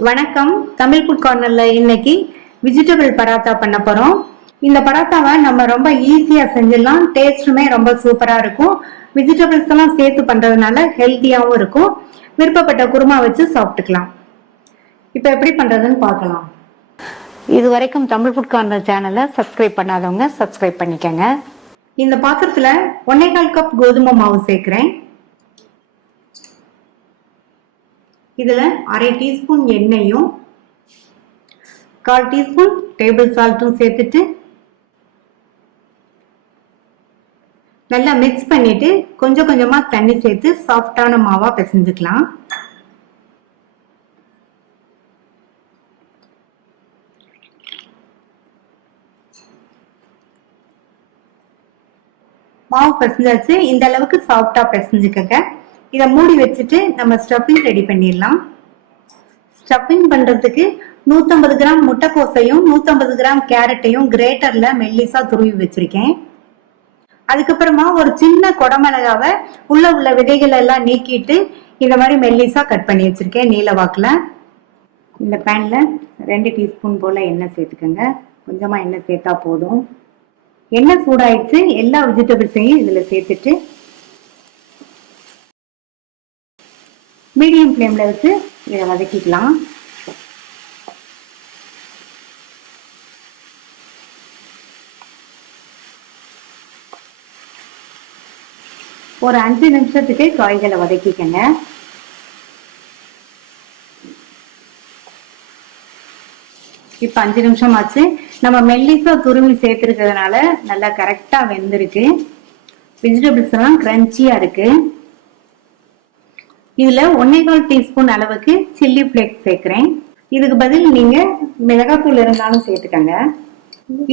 வணக்கம். தமிழ் ஃபுட் கார்னர்ல இன்னைக்கு வெஜிடபிள் பராத்தா பண்ண போறோம். இந்த பராத்தாவை நம்ம ரொம்ப ஈஸியா செஞ்சிடலாம். டேஸ்ட்டுமே ரொம்ப சூப்பரா இருக்கும். வெஜிடபிள்ஸ் எல்லாம் சேர்த்து பண்றதுனால ஹெல்த்தியாவும் இருக்கும். விருப்பப்பட்ட குருமா வச்சு சாப்பிட்டுக்கலாம். இப்போ எப்படி பண்றதுன்னு பார்க்கலாம். இது வரைக்கும் தமிழ் ஃபுட் கார்னர் சேனலை சப்ஸ்கிரைப் பண்ணாதவங்க சப்ஸ்கிரைப் பண்ணிக்கங்க. இந்த பாத்திரத்துல ஒன்னே கால் கப் கோதுமை மாவு சேர்க்கிறேன். இதுல அரை டீஸ்பூன் எண்ணெயும் கால் டீஸ்பூன் டேபிள் சால்ட்டும் சேர்த்துட்டு நல்லா மிக்ஸ் பண்ணிட்டு கொஞ்சம் கொஞ்சமா தண்ணி சேர்த்து சாஃப்டான மாவாக பிசைஞ்சுக்கலாம். மாவு பிசைஞ்சாச்சு. இந்த அளவுக்கு சாஃப்டா பிசைஞ்சுக்கங்க. இதை மூடி வச்சுட்டு நம்ம ஸ்டஃபிங் ரெடி பண்ணிடலாம். ஸ்டஃபிங் பண்றதுக்கு 150 கிராம் முட்டைக்கோசையும் 150 கிராம் கேரட்டையும் கிரேட்டர்ல மெல்லிசா துருவி வச்சிருக்கேன். அதுக்கப்புறமா ஒரு சின்ன குடமிளகாவை உள்ள உள்ள விதைகள் எல்லாம் நீக்கிட்டு இந்த மாதிரி மெல்லிசா கட் பண்ணி வச்சிருக்கேன் நீலவாக்குல இந்த பேன்ல ரெண்டு டீஸ்பூன் போல எண்ணெய் சேர்த்துக்கோங்க. கொஞ்சமா எண்ணெய் சேர்த்தா போதும். எண்ணெய் சூடாயிடுச்சு. எல்லா வெஜிடபிள்ஸையும் இதுல சேர்த்துட்டு மீடியம் ஃப்ளேமில் வச்சு இதை வதக்கிக்கலாம். ஒரு அஞ்சு நிமிஷத்துக்கு காய்களை வதக்கிக்கங்க. இப்ப அஞ்சு நிமிஷம் ஆச்சு நம்ம மெல்லிசா துருவி சேர்த்துருக்கிறதுனால நல்லா கரெக்டா வெந்திருக்கு. வெஜிடபிள்ஸ் எல்லாம் கிரன்ச்சியா இருக்கு. இதுல ஒன்னே கால் டீஸ்பூன் அளவுக்கு சில்லி ஃபிளேக்ஸ் சேர்க்கிறேன். இதுக்கு பதில் நீங்க மிளகாத்தூள் இருந்தாலும் சேர்த்துக்கங்க.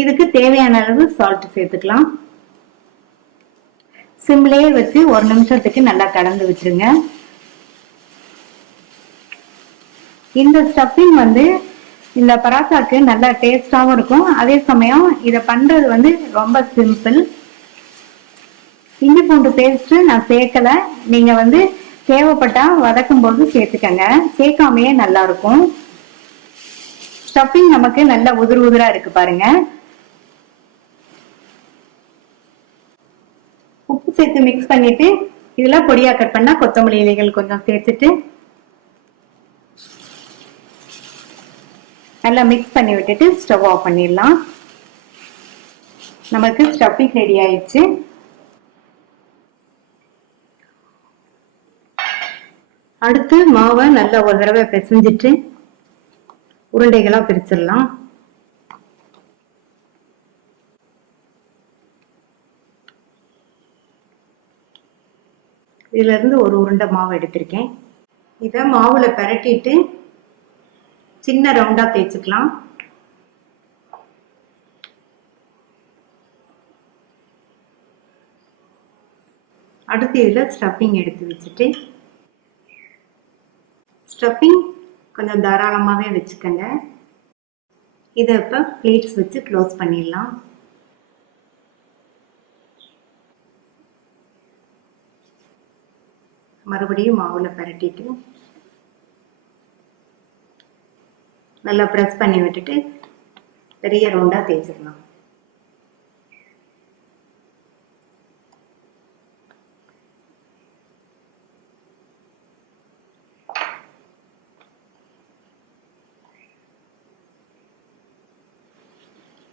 இதுக்கு தேவையான அளவு சால்ட் சேர்த்துக்கலாம். சிம்லேயே வச்சு ஒரு நிமிஷத்துக்கு நல்லா கலந்து வச்சிருங்க இந்த ஸ்டஃபிங் வந்து இந்த பராத்தாக்கு நல்லா டேஸ்டாகவும் இருக்கும். அதே சமயம் இதை பண்ணுறது வந்து ரொம்ப சிம்பிள் இஞ்சி பூண்டு பேஸ்ட்டு நான் சேர்க்கலை. நீங்கள் வந்து தேவைப்பட்டா வதக்கும் போது சேர்த்துக்கங்க. சேர்க்காமையே நல்லா இருக்கும் ஸ்டஃபிங் நமக்கு நல்லா உதிர் உதிரா இருக்கு பாருங்க. உப்பு சேர்த்து மிக்ஸ் பண்ணிட்டு இதெல்லாம் பொடியா கட் பண்ணா கொத்தமல்லி இலைகள் கொஞ்சம் சேர்த்துட்டு நல்லா மிக்ஸ் பண்ணி விட்டுட்டு ஸ்டவ் ஆஃப் பண்ணிடலாம். நமக்கு ஸ்டஃபிங் ரெடி ஆயிடுச்சு. அடுத்து மாவை நல்லா ஒரு தடவை பிசைஞ்சிட்டு உருண்டைகளா பிரிச்சிடலாம். இதுல இருந்து ஒரு உருண்டை மாவு எடுத்திருக்கேன். இதை மாவுல பிரட்டிட்டு சின்ன ரவுண்டா தேய்ச்சிக்கலாம். அடுத்து இதுல ஸ்டஃபிங் எடுத்து வச்சுட்டு ஸ்டஃபிங் கொஞ்சம் தாராளமாகவே வச்சுக்கோங்க. இதை இப்போ பிளேட்ஸ் வச்சு க்ளோஸ் பண்ணிடலாம். மறுபடியும் மாவில் பரட்டிட்டு நல்லா ப்ரெஸ் பண்ணி விட்டுட்டு பெரிய ரவுண்டாக தேய்ச்சிடலாம்.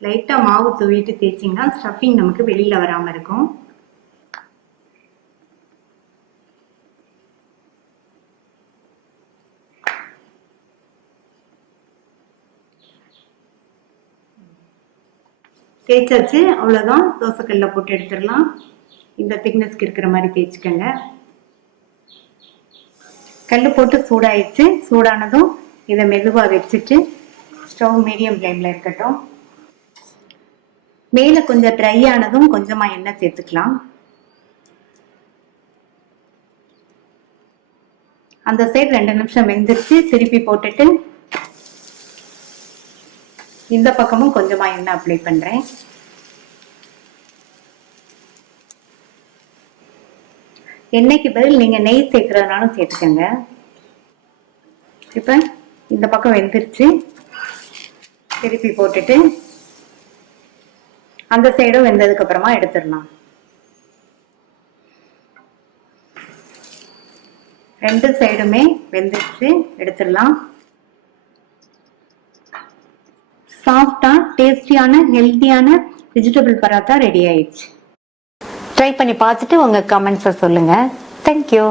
லைட்டாக மாவு தூவிட்டு தேய்ச்சிங்கன்னா ஸ்டஃபிங் நமக்கு வெளியில் வராமல் இருக்கும். தேய்ச்சாச்சு. அவ்வளோதான் தோசைக்கல்ல போட்டு எடுத்துடலாம். இந்த திக்னஸ்க்கு இருக்கிற மாதிரி தேய்ச்சிக்கங்க. கல் போட்டு சூடாயிடுச்சு. சூடானதும் இதை மெதுவாக வச்சுட்டு ஸ்டவ் மீடியம் ஃப்ளேமில் இருக்கட்டும். மேலே கொஞ்சம் ட்ரை ஆனதும் கொஞ்சமாக எண்ணெய் சேர்த்துக்கலாம். அந்த சைடு ரெண்டு நிமிஷம் வெந்துருச்சு திருப்பி போட்டுட்டு இந்த பக்கமும் கொஞ்சமா எண்ணெய் அப்ளை பண்றேன். எண்ணெய்க்கு பதில் நீங்க நெய் சேர்க்கறதுனாலும் சேர்த்துக்கோங்க. இப்ப இந்த பக்கம் வெந்துருச்சு. திருப்பி போட்டுட்டு அந்த சைடும் வெந்ததுக்கு அப்புறமா எடுத்துடலாம். ரெண்டு சைடுமே வெந்துச்சு எடுத்துடலாம். சாஃப்டா டேஸ்டியான ஹெல்த்தியான வெஜிடபிள் பராத்தா ரெடி ஆயிடுச்சு. ட்ரை பண்ணி பார்த்துட்டு உங்கள் கமெண்ட்ஸை சொல்லுங்கள் தேங்க்யூ